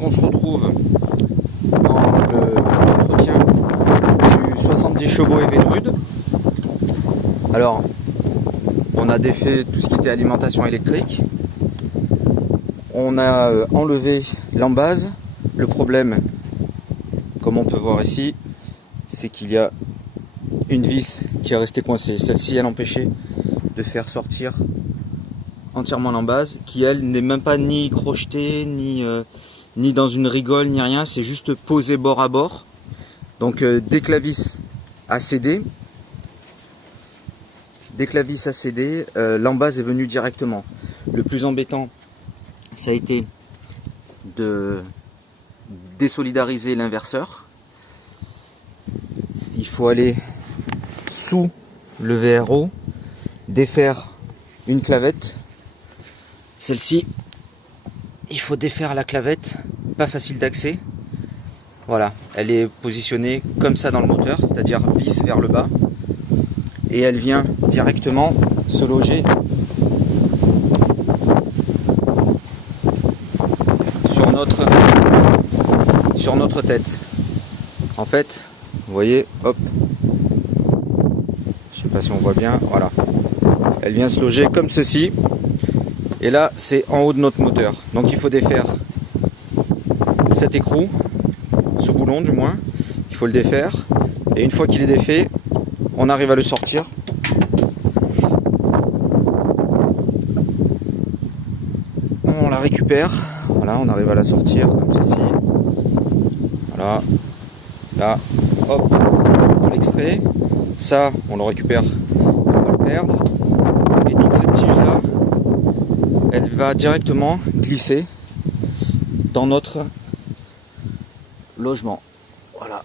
Donc on se retrouve dans l'entretien du 70 chevaux Evinrude. Alors, on a défait tout ce qui était alimentation électrique. On a enlevé l'embase. Le problème, comme on peut voir ici, c'est qu'il y a une vis qui est restée coincée. Celle-ci, elle empêchait de faire sortir entièrement l'embase, qui elle n'est même pas ni crochetée, ni dans une rigole, ni rien. C'est juste posé bord à bord. Donc dès que la vis a cédé, l'embase est venue directement. Le plus embêtant, ça a été de désolidariser l'inverseur. Il faut aller sous le VRO, défaire une clavette. Celle-ci, il faut défaire la clavette, pas facile d'accès. Voilà, elle est positionnée comme ça dans le moteur, c'est-à-dire vis vers le bas. Et elle vient directement se loger sur notre tête. En fait, vous voyez, hop, je sais pas si on voit bien, voilà. Elle vient se loger comme ceci. Et là, c'est en haut de notre moteur. Donc il faut défaire cet écrou, ce boulon du moins. Il faut le défaire. Et une fois qu'il est défait, on arrive à le sortir. On la récupère. Voilà, on arrive à la sortir comme ceci. Voilà. Là, hop, on l'extrait. Ça, on le récupère. On va le perdre. Et toute cette tige-là, elle va directement glisser dans notre logement. Voilà.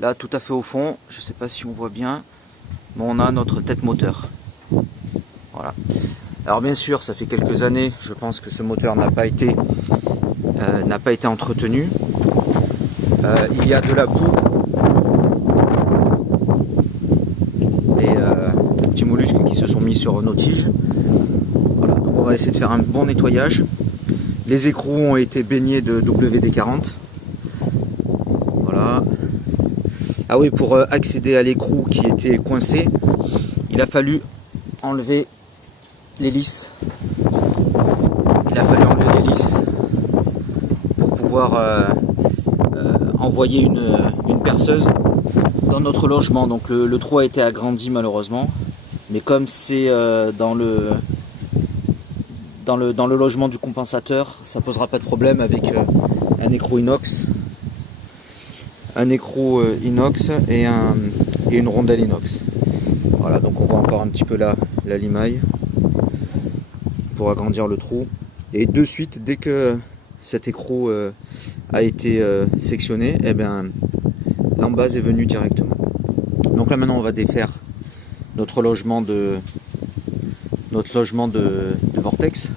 Là, tout à fait au fond, je ne sais pas si on voit bien, mais on a notre tête moteur. Voilà. Alors bien sûr, ça fait quelques années, je pense que ce moteur n'a pas été entretenu. Il y a de la boue, des petits mollusques qui se sont mis sur nos tiges. Voilà. Donc on va essayer de faire un bon nettoyage. Les écrous ont été baignés de WD-40. Voilà. Ah oui, pour accéder à l'écrou qui était coincé, il a fallu enlever l'hélice. Pour pouvoir envoyer une perceuse dans notre logement. Donc le trou a été agrandi malheureusement. Mais comme c'est dans le logement du compensateur, ça posera pas de problème avec un écrou inox. Un écrou inox et une rondelle inox. Voilà, donc on voit encore un petit peu la limaille pour agrandir le trou. Et de suite, dès que cet écrou a été sectionné, eh bien, l'embase est venue directement. Donc là maintenant on va défaire notre logement de Vortex.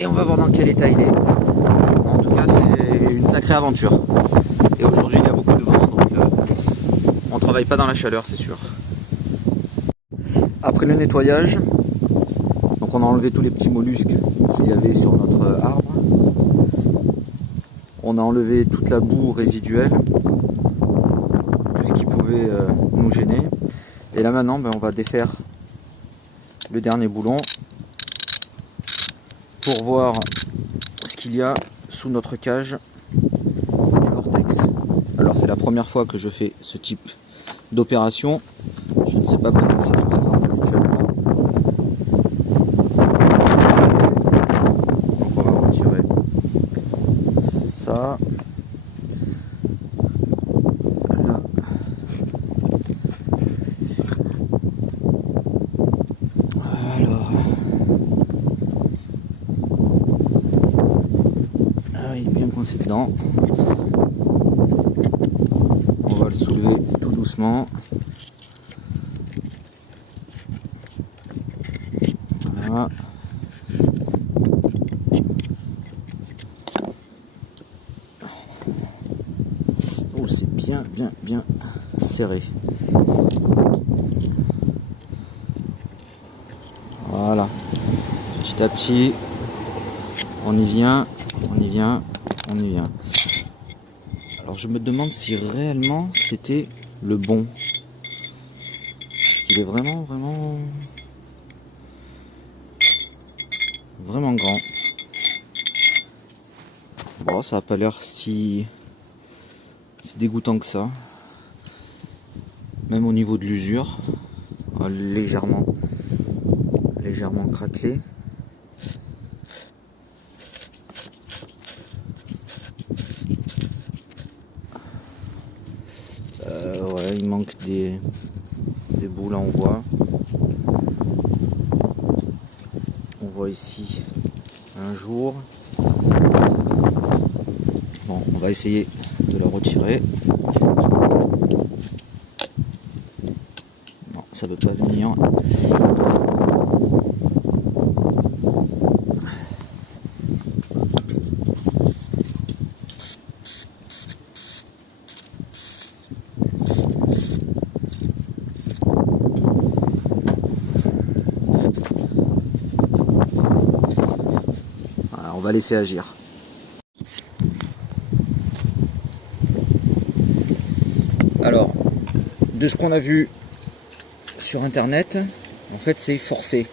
Et on va voir dans quel état il est. En tout cas, c'est une sacrée aventure. Et aujourd'hui, il y a beaucoup de vent, donc on travaille pas dans la chaleur, c'est sûr. Après le nettoyage, donc on a enlevé tous les petits mollusques qu'il y avait sur notre arbre. On a enlevé toute la boue résiduelle, tout ce qui pouvait nous gêner. Et là maintenant, on va défaire le dernier boulon pour voir ce qu'il y a sous notre cage du Vortex. Alors c'est la première fois que je fais ce type d'opération. Je ne sais pas comment ça se présente habituellement. Donc on va retirer ça. Là. Alors. Il est bien coincé dedans. On va le soulever tout doucement. Voilà. Oh, c'est bien serré. Voilà. Petit à petit, on y vient. On y vient, on y vient. Alors je me demande si réellement c'était le bon. Parce qu'il est vraiment grand. Bon, ça a pas l'air si dégoûtant que ça. Même au niveau de l'usure, légèrement craquelé. Ouais, il manque des bouts là, on voit. On voit ici un jour. Bon, on va essayer de la retirer. Non, ça veut pas venir. Voilà, on va laisser agir. Alors, de ce qu'on a vu sur internet, en fait c'est forcé.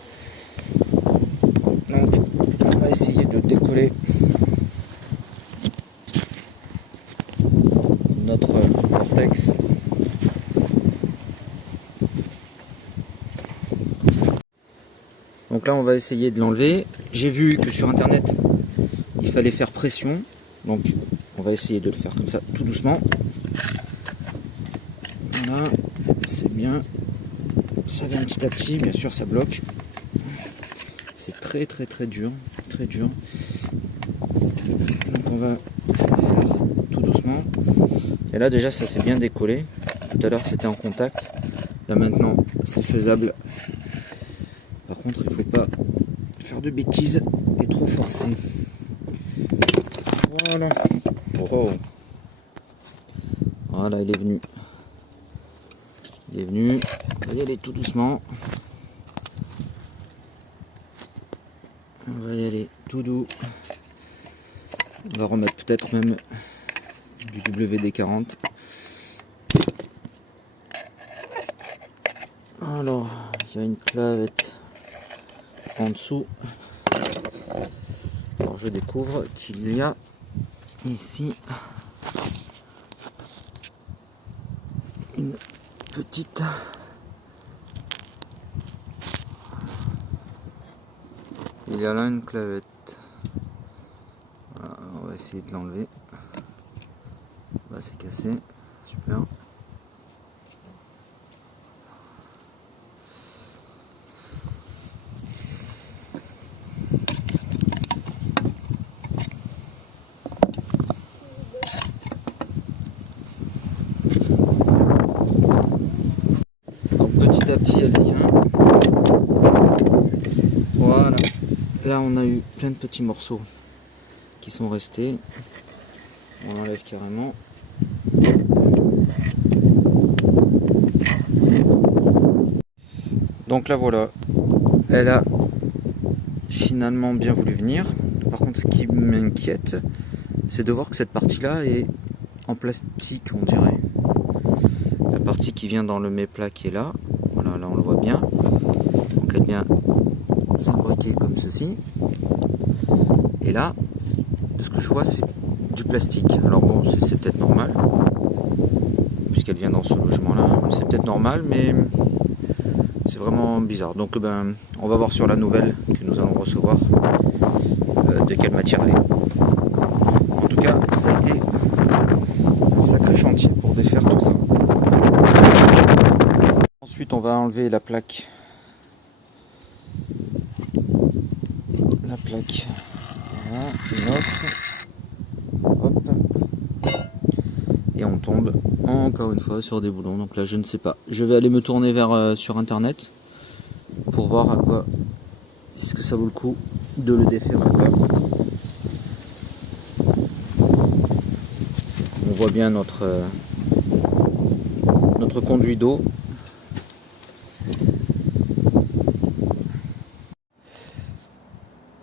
Donc on va essayer de décoller notre vortex. Donc là on va essayer de l'enlever. J'ai vu que sur internet il fallait faire pression, donc on va essayer de le faire comme ça tout doucement. Voilà, c'est bien. Ça vient petit à petit, bien sûr ça bloque. C'est très dur, très dur. Donc on va faire tout doucement. Et là déjà ça s'est bien décollé. Tout à l'heure c'était en contact. Là maintenant c'est faisable. Par contre il ne faut pas faire de bêtises et trop forcer. Voilà. Oh. Voilà, il est venu. Il est venu. On va y aller tout doucement. On va y aller tout doux. On va remettre peut-être même du WD-40. Alors, il y a une clavette en dessous. Alors je découvre qu'il y a ici une petite il y a là une clavette. Voilà, on va essayer de l'enlever. Là c'est cassé, super. Donc petit à petit elle vient. Voilà. Là on a eu plein de petits morceaux qui sont restés. On enlève carrément. Donc là voilà, elle a finalement bien voulu venir. Par contre ce qui m'inquiète, c'est de voir que cette partie là est en plastique, on dirait. La partie qui vient dans le mets-plat qui est là, voilà, là on le voit bien. Donc elle vient s'imbriquer comme ceci. Et là, de ce que je vois, c'est du plastique. Alors bon, c'est peut-être normal, puisqu'elle vient dans ce logement là. C'est peut-être normal, mais c'est vraiment bizarre. Donc ben, on va voir sur la nouvelle que nous allons recevoir de quelle matière elle est. En tout cas, ça a été un sacré chantier pour défaire tout ça. Ensuite, on va enlever la plaque. La plaque. Voilà, inox. Hop. Et on tombe encore une fois sur des boulons. Donc là, je ne sais pas. Je vais aller me tourner vers sur internet pour voir à quoi est-ce que ça vaut le coup de le défaire ou pas. On voit bien notre conduit d'eau.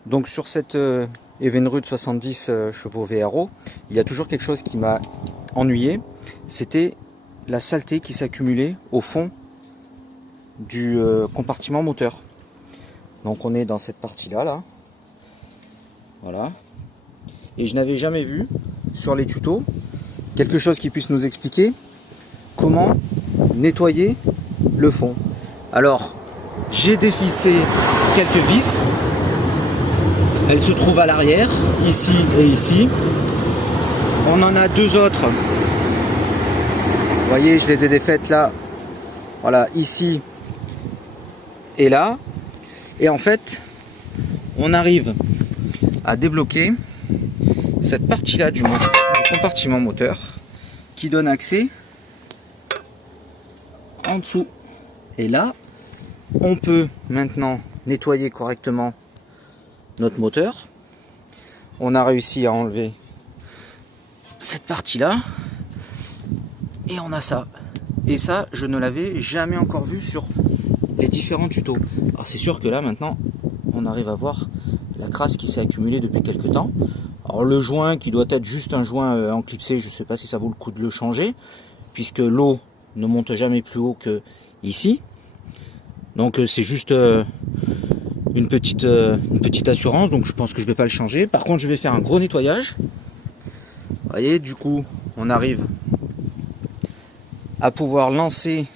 Donc sur cette Evinrude 70 chevaux VRO, il y a toujours quelque chose qui m'a ennuyé, c'était la saleté qui s'accumulait au fond du compartiment moteur. Donc on est dans cette partie-là, là. Voilà. Et je n'avais jamais vu sur les tutos quelque chose qui puisse nous expliquer comment nettoyer le fond. Alors, j'ai dévissé quelques vis. Elles se trouvent à l'arrière, ici et ici. On en a deux autres. Vous voyez, je les ai défaites là. Voilà, ici et là. Et en fait, on arrive à débloquer cette partie-là du compartiment moteur qui donne accès en dessous. Et là, on peut maintenant nettoyer correctement notre moteur. On a réussi à enlever cette partie-là. Et on a ça. Et ça, je ne l'avais jamais encore vu sur les différents tutos. Alors c'est sûr que là, maintenant, on arrive à voir la crasse qui s'est accumulée depuis quelques temps. Alors le joint qui doit être juste un joint enclipsé, je ne sais pas si ça vaut le coup de le changer, puisque l'eau ne monte jamais plus haut que ici. Donc c'est juste une petite assurance, donc je pense que je ne vais pas le changer. Par contre, je vais faire un gros nettoyage. Vous voyez, du coup, on arrive à pouvoir lancer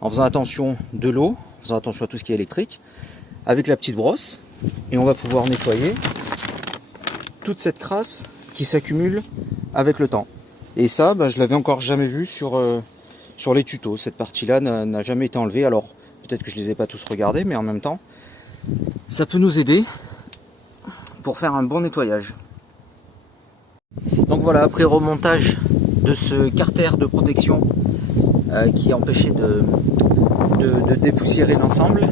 en faisant attention de l'eau, en faisant attention à tout ce qui est électrique, avec la petite brosse, et on va pouvoir nettoyer toute cette crasse qui s'accumule avec le temps. Et ça, je l'avais encore jamais vu sur les tutos. Cette partie-là n'a jamais été enlevée. Alors, peut-être que je les ai pas tous regardés, mais en même temps, ça peut nous aider pour faire un bon nettoyage. Donc voilà, après remontage de ce carter de protection qui empêchait de dépoussiérer l'ensemble.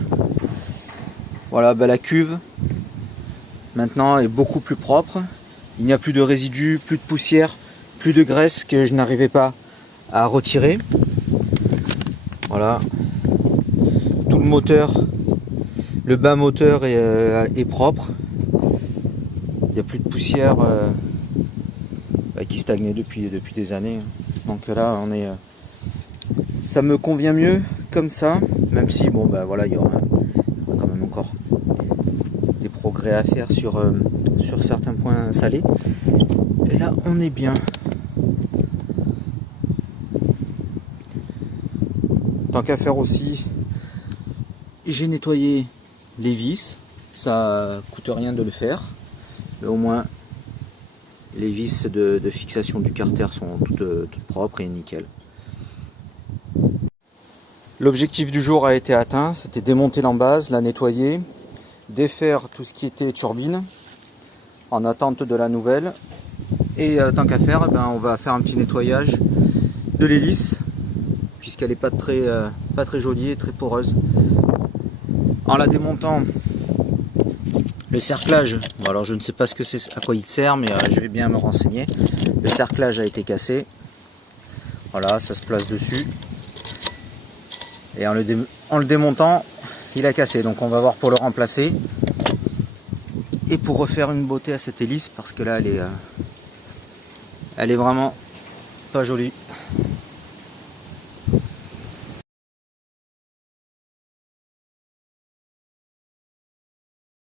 Voilà, la cuve maintenant est beaucoup plus propre. Il n'y a plus de résidus, plus de poussière, plus de graisse que je n'arrivais pas à retirer. Voilà. Tout le moteur, le bas moteur est propre. Il n'y a plus de poussière qui stagnait depuis des années. Donc là, ça me convient mieux comme ça, même si voilà, il y aura quand même encore des progrès à faire sur certains points salés. Et là, on est bien. Tant qu'à faire aussi, j'ai nettoyé les vis. Ça coûte rien de le faire, mais au moins les vis de fixation du carter sont toutes propres et nickel. L'objectif du jour a été atteint, c'était démonter l'embase, la nettoyer, défaire tout ce qui était turbine en attente de la nouvelle. Et tant qu'à faire, on va faire un petit nettoyage de l'hélice, puisqu'elle n'est pas très jolie et très poreuse. En la démontant, le cerclage, alors je ne sais pas ce que c'est, à quoi il sert, mais je vais bien me renseigner. Le cerclage a été cassé. Voilà, ça se place dessus. Et en le démontant, il a cassé. Donc on va voir pour le remplacer. Et pour refaire une beauté à cette hélice, parce que là, elle est vraiment pas jolie.